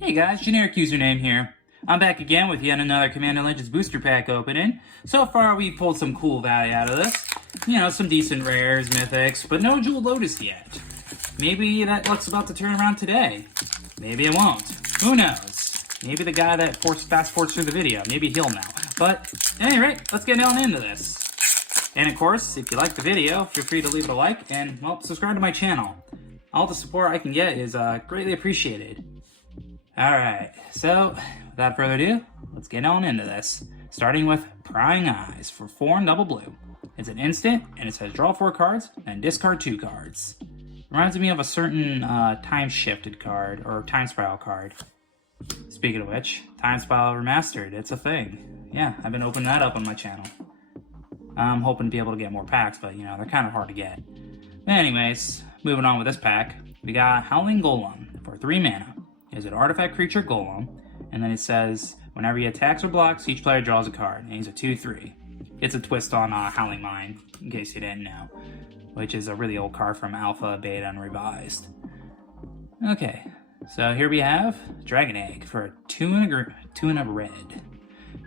Hey guys, generic username here. I'm back again with yet another Commander Legends booster pack opening. So far we pulled some cool value out of this. You know, some decent rares, mythics, but no Jeweled Lotus yet. Maybe that luck's about to turn around today. Maybe it won't. Who knows? Maybe the guy that fast forwards through the video, maybe he'll know. But at any rate, let's get on into this. And of course, if you like the video, feel free to leave it a like and, well, subscribe to my channel. All the support I can get is greatly appreciated. Alright, so without further ado, let's get on into this. Starting with Prying Eyes for 4 and double blue. It's an instant, and it says draw 4 cards and discard 2 cards. Reminds me of a certain time-shifted card, or time spiral card. Speaking of which, time spiral remastered, it's a thing. Yeah, I've been opening that up on my channel. I'm hoping to be able to get more packs, but you know, they're kind of hard to get. But anyways, moving on with this pack, we got Howling Golem for 3 mana. Is an artifact creature golem, and then it says whenever he attacks or blocks, each player draws a card, and he's a 2/3. It's a twist on Howling Mine, in case you didn't know, which is a really old card from Alpha, Beta, and Revised. Okay, so here we have Dragon Egg for 2 and a red.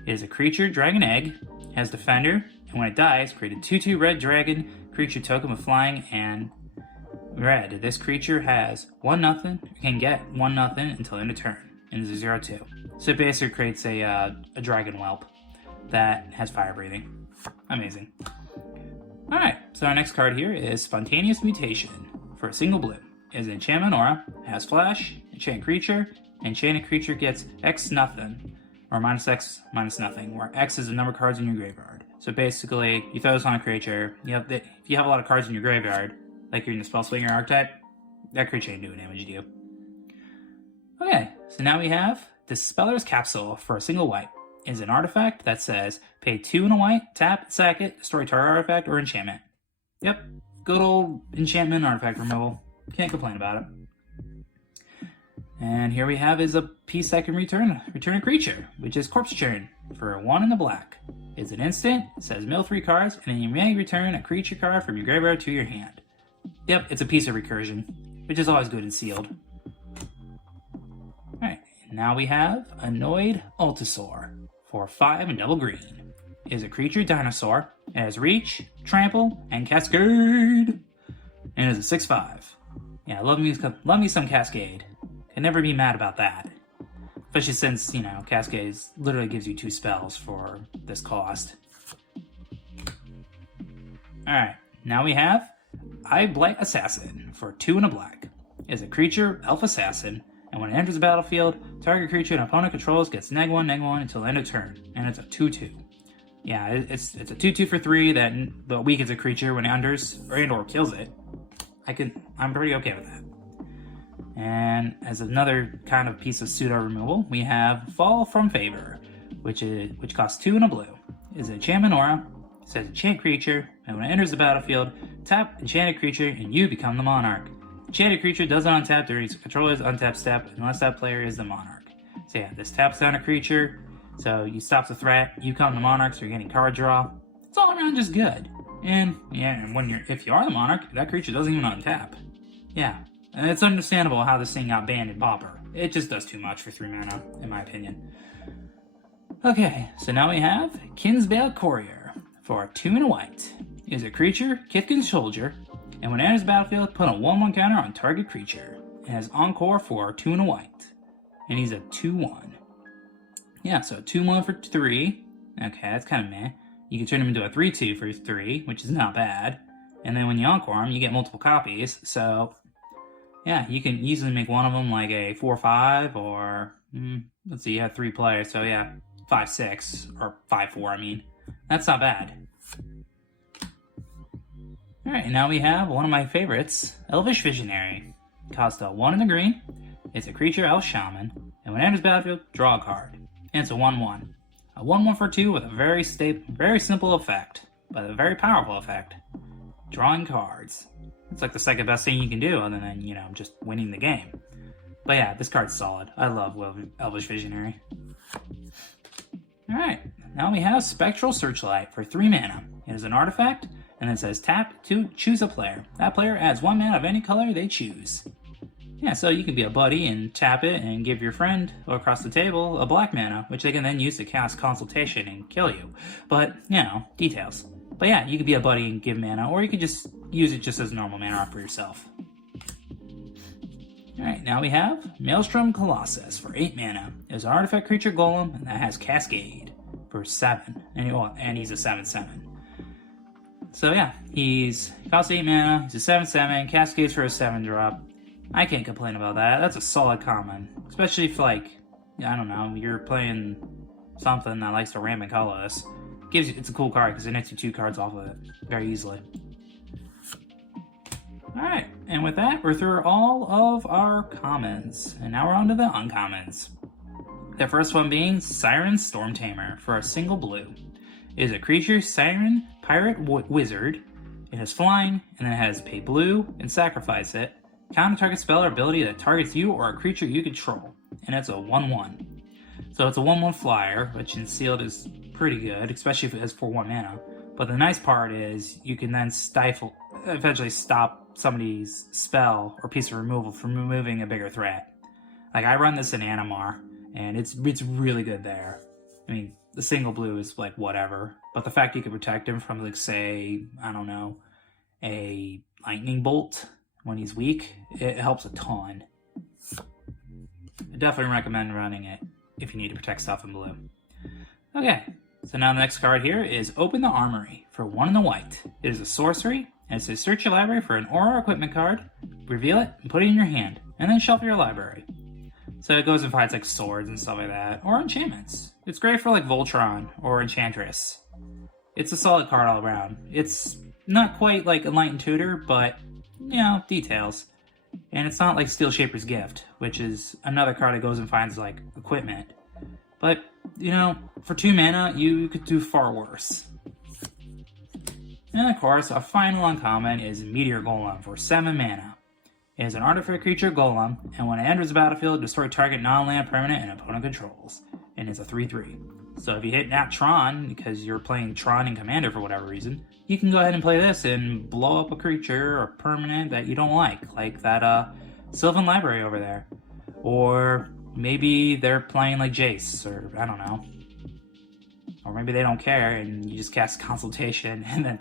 It is a creature, Dragon Egg, has Defender, and when it dies, create a 2/2 red dragon creature token with flying and red. This creature has 1/0, can get 1/0 until end of turn, and is a 0/2. So it basically creates a dragon whelp that has fire breathing. Amazing. Alright, so our next card here is Spontaneous Mutation for a single blue. It is an enchantment aura, has flash, enchant creature, enchanted creature gets X0, or -X, -0, where X is the number of cards in your graveyard. So basically, you throw this on a creature, if you have a lot of cards in your graveyard, like you're in the Spellslinger archetype, that creature ain't doing damage to you. Okay, so now we have Dispeller's Capsule for a single white. It is an artifact that says, pay 2 and a white, tap, sack it, destroy target artifact or enchantment. Yep, good old enchantment artifact removal. Can't complain about it. And here we have is a piece that can return a creature, which is Corpse Churn for 1 in the black. It's an instant, it says mill 3 cards, and then you may return a creature card from your graveyard to your hand. Yep, it's a piece of recursion, which is always good and sealed. Alright, now we have Annoyed Altasaur for 5 and double green. It is a creature dinosaur. It has Reach, Trample, and Cascade. And it is a 6/5. Yeah, love me some Cascade. Can never be mad about that. Especially since, you know, Cascade literally gives you 2 spells for this cost. Alright, now we have Eye Blight Assassin for 2 and a black. It is a creature, Elf Assassin, and when it enters the battlefield, target creature an opponent controls gets -1/-1 until end of turn, and it's a 2/2. Yeah, it's a 2/2 for 3 that weakens a creature when it enters or kills it. I'm pretty okay with that. And as another kind of piece of pseudo removal, we have Fall from Favor, which costs 2 and a blue. It is an enchantment aura. It says enchant creature, and when it enters the battlefield, tap enchanted creature and you become the monarch. Enchanted creature doesn't untap during its controller's untap step unless that player is the monarch. So yeah, this taps down a creature, so you stop the threat, you become the monarch, so you're getting card draw. It's all around just good. And yeah, and if you are the monarch, that creature doesn't even untap. Yeah, and it's understandable how this thing got banned in Pauper. It just does too much for 3 mana, in my opinion. Okay, so now we have Kinsbale Courier for 2 and a white. It is a creature, Kithkin's Soldier, and when it enters the battlefield, put a 1/1 counter on target creature. It has Encore for 2 and a white, and he's a 2/1. Yeah, so 2/1 for 3. Okay, that's kind of meh. You can turn him into a 3/2 for 3, which is not bad. And then when you Encore him, you get multiple copies, so yeah, you can easily make one of them like a 4/5 or, let's see, you have 3 players, so yeah, 5/6, or 5/4, I mean. That's not bad. Alright, now we have one of my favorites, Elvish Visionary. Costs a 1 in the green. It's a creature, Elf Shaman, and when it enters battlefield, draw a card. And it's a 1/1. A 1/1 for 2 with a very simple effect, but a very powerful effect. Drawing cards. It's like the second best thing you can do other than, you know, just winning the game. But yeah, this card's solid. I love Elvish Visionary. Alright, now we have Spectral Searchlight for 3 mana. It is an artifact, and then it says tap to choose a player. That player adds 1 mana of any color they choose. Yeah, so you can be a buddy and tap it and give your friend across the table a black mana, which they can then use to cast Consultation and kill you. But, you know, details. But yeah, you could be a buddy and give mana, or you could just use it just as normal mana for yourself. Alright, now we have Maelstrom Colossus for 8 mana. It's an artifact creature golem, and that has Cascade for 7. And he's a 7/7. So yeah, he costs 8 mana, he's a 7/7, Cascades for a 7-drop. I can't complain about that. That's a solid common. Especially if, like, I don't know, you're playing something that likes to ram and colorless. It's a cool card because it nets you 2 cards off of it very easily. Alright, and with that, we're through all of our commons. And now we're on to the uncommons. The first one being Siren Stormtamer for a single blue. It is a creature, Siren, Pirate Wizard. It has flying, and then it has pay blue and sacrifice it. Counter target spell or ability that targets you or a creature you control. And it's a 1/1. So it's a 1/1 flyer, which in sealed is pretty good, especially if it has 4/1 mana. But the nice part is you can then eventually stop somebody's spell or piece of removal from removing a bigger threat. Like, I run this in Animar, and it's really good there. I mean, the single blue is like whatever, but the fact you can protect him from, like, say, I don't know, a lightning bolt when he's weak, it helps a ton. I definitely recommend running it if you need to protect stuff in blue. Okay, so now the next card here is Open the Armory for 1 and a white. It is a sorcery, and it says search your library for an aura equipment card, reveal it, and put it in your hand, and then shuffle your library. So it goes and finds, like, swords and stuff like that, or enchantments. It's great for, like, Voltron or Enchantress. It's a solid card all around. It's not quite like Enlightened Tutor, but, you know, details. And it's not like Steel Shaper's Gift, which is another card that goes and finds, like, equipment. But, you know, for 2 mana, you could do far worse. And of course, our final uncommon is Meteor Golem for 7 mana. It is an artifact creature golem, and when it enters the battlefield, destroy target non-land permanent and opponent controls. And it's a 3/3. So if you hit Nat Tron, because you're playing Tron and Commander for whatever reason, you can go ahead and play this and blow up a creature or permanent that you don't like that Sylvan Library over there. Or maybe they're playing like Jace, or I don't know. Or maybe they don't care and you just cast Consultation and then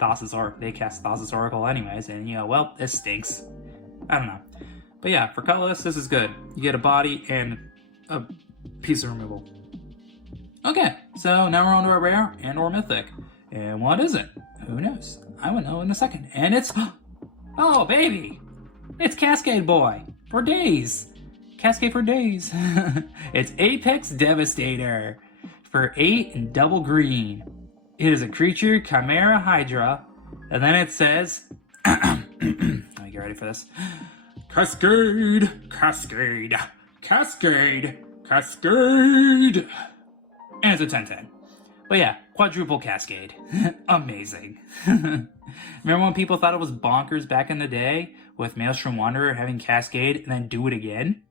they cast Thassa's Oracle anyways, and you know, well, this stinks. I don't know. But yeah, for colorless, this is good. You get a body and a piece of removal. Okay, so now we're on to our rare and or mythic. And what is it? Who knows? I will know in a second. And it's... Oh, baby! It's Cascade Boy! For days! Cascade for days! It's Apex Devastator! For 8 and double green. It is a creature, Chimera Hydra. And then it says... Let me get ready for this. Cascade! Cascade! Cascade! Cascade! And it's a 10/10. But yeah, quadruple Cascade. Amazing. Remember when people thought it was bonkers back in the day with Maelstrom Wanderer having Cascade and then do it again?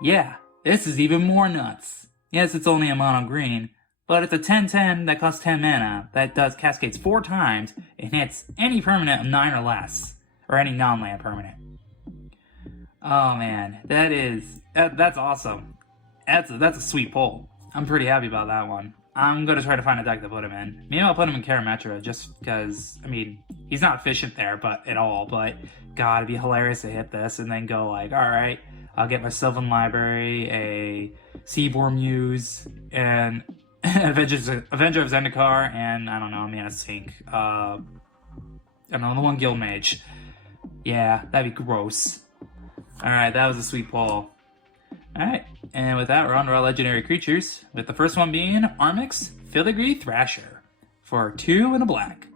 Yeah, this is even more nuts. Yes, it's only a mono green, but it's a 10/10 that costs 10 mana that does Cascades 4 times and hits any permanent of 9 or less, or any non-land permanent. Oh man, that's awesome. That's a sweet pull. I'm pretty happy about that one. I'm going to try to find a deck to put him in. Maybe I'll put him in Karametra just because, I mean, he's not efficient there at all, but God, it'd be hilarious to hit this and then go like, alright, I'll get my Sylvan Library, a Seaboard Muse, and Avenger of Zendikar, and I don't know, Mana Sink. I don't know, the one Guild Mage. Yeah, that'd be gross. Alright, that was a sweet pull. Alright, and with that, we're on to our legendary creatures, with the first one being Armix Filigree Thrasher. For 2 and a black.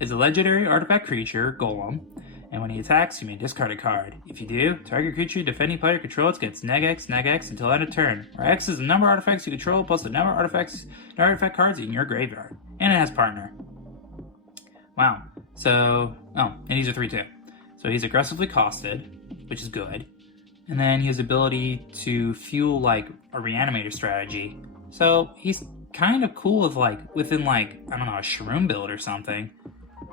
It's a legendary artifact creature, Golem, and when he attacks, you may discard a card. If you do, target creature defending player controls gets -X until end of turn, where X is the number of artifacts you control plus the number of artifact cards in your graveyard. And it has partner. Wow. So, and he's a 3/2. So he's aggressively costed, which is good. And then he has ability to fuel, like, a reanimator strategy. So he's kind of cool within, like, I don't know, a Shroom build or something.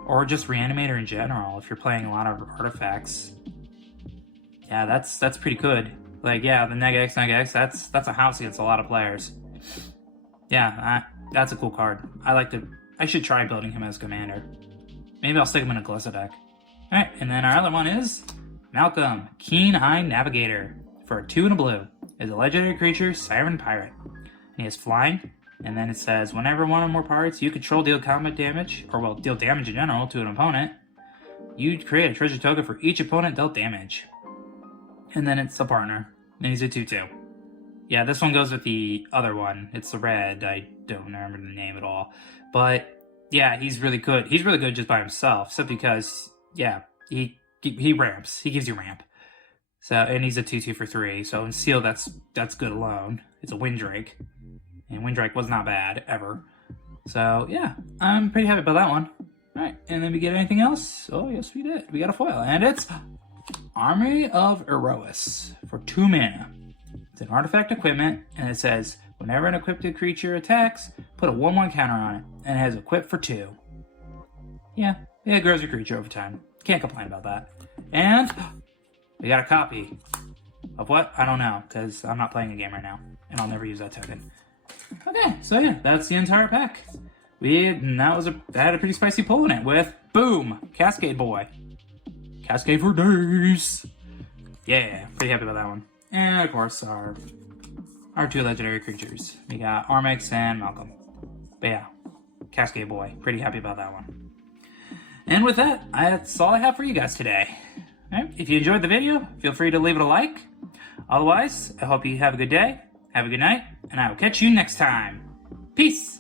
Or just reanimator in general, if you're playing a lot of artifacts. Yeah, that's pretty good. Like, yeah, the Neg X, that's a house against a lot of players. Yeah, that's a cool card. I should try building him as commander. Maybe I'll stick him in a Glissa deck. Alright, and then our other one is Malcolm, Keen-Eye Navigator. For a 2 and a blue. Is a legendary creature, Siren Pirate. And he has flying, and then it says, whenever one or more pirates you control deal combat damage, or well, deal damage in general to an opponent, you create a treasure token for each opponent dealt damage. And then it's the partner, and he's a 2/2. Yeah, this one goes with the other one. It's the red. I don't remember the name at all. But, yeah, he's really good. He's really good just by himself. So because, yeah, he ramps. He gives you ramp. So, and he's a 2/2 for 3. So in Seal, that's good alone. It's a Windrake. And Windrake was not bad, ever. So, yeah, I'm pretty happy about that one. Alright, and then we get anything else? Oh, yes, we did. We got a foil. And it's Army of Erois for 2 mana. It's an artifact equipment, and it says, whenever an equipped creature attacks, put a 1/1 counter on it, and it has equip for 2. Yeah, it grows your creature over time. Can't complain about that. And we got a copy of what? I don't know, because I'm not playing a game right now, and I'll never use that token. Okay, so yeah, that's the entire pack. That had a pretty spicy pull in it with, boom, Cascade Boy. Cascade for days. Yeah, pretty happy about that one. And of course, our 2 legendary creatures. We got Armix and Malcolm. But yeah, Cascade Boy. Pretty happy about that one. And with that, that's all I have for you guys today. Right, if you enjoyed the video, feel free to leave it a like. Otherwise, I hope you have a good day, have a good night, and I will catch you next time. Peace!